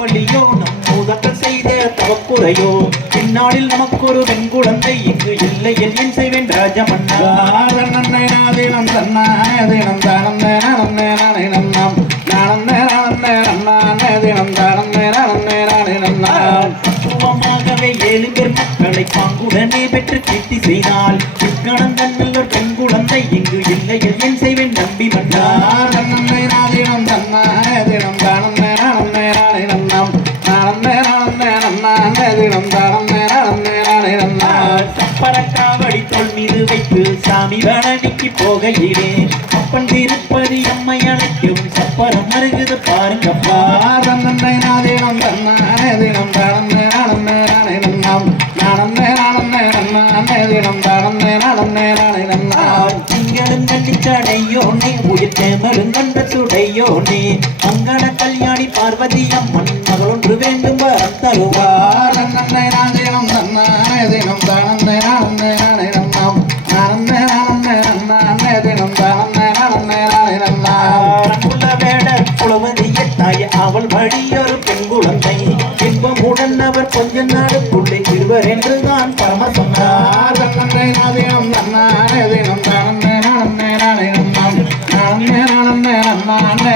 வழியோ நம் மூதங்கள் செய்த தவக்குறையோ இந்நாளில் நமக்கு ஒரு பெண் குழந்தை இங்கு இல்லை என் செய்வேன் ராஜமன்னா நன்னை நாதீனம் தன்னானே தினம் தானம் நேரம் நேரானே நன்னாம் நானம் நேரானம் நேரம் நானே தினம் தானம் நேரானம் நேரானே நன்னாம் சுகமாகவே 7 பேர் மக்களை பாங்குடனே பெற்று கீர்த்தி செய்தால் இக்கணம் தன்னல் பெண் குழந்தை இங்கு இல்லை என் செய்வேன் நம்பி மன்னா நன்னை நாதீனம் தன்னானே தினம் தானம் நேரானம் நேரானே நன்னாம் நானம் நேரானம் நேரம் நானே தினம் தானம் நேரானம் நேரானே நன்னாம் சப்பரக்காவடி தோள் மீது வைத்து சாமி பழனிக்கு போகையிலே அப்பன் திருப்பதி அம்மை அழைக்கும் சப்பரம் அருகுது பாருங்கப்பா நன்னை நாதீனம் தன்னானே தினம் தானம் நேரானம் நேரானே நன்னாம் நானம் நேரானம் நேரம் நானே தினம் தானம் நேரானம் நேரானே நன்னாம் திங்களும் கண்டிச்சடையோனே உயிர் தேமலும் கண்ட சுடையோனே மங்கள கல்யாணி பார்வதி அம்மன் மகளொன்று வேண்டும் வரம் தருவார் நன்னை நாதீனம் தன்னானே தினம் தானம் நேரானம் நேரானே நன்னாம் நானம் நேரானம் நேரம் நானே தினம் தானம் நேரானம் நேரானே நன்னாம் அன்புள்ள வேடர் புலவதிய தாய் அவள் வழியொரு பெண் குழந்தை இன்பமுடன் அவர் கொஞ்ச நாளுக்குள்ளே இருவர் என்றுதான் பரம சொன்னார் நன்னை நாதீனம் தன்னானே தினம் தானம் நேரானம் நேரானே நன்னாம் நானம் நேரானம் நேரம் நானே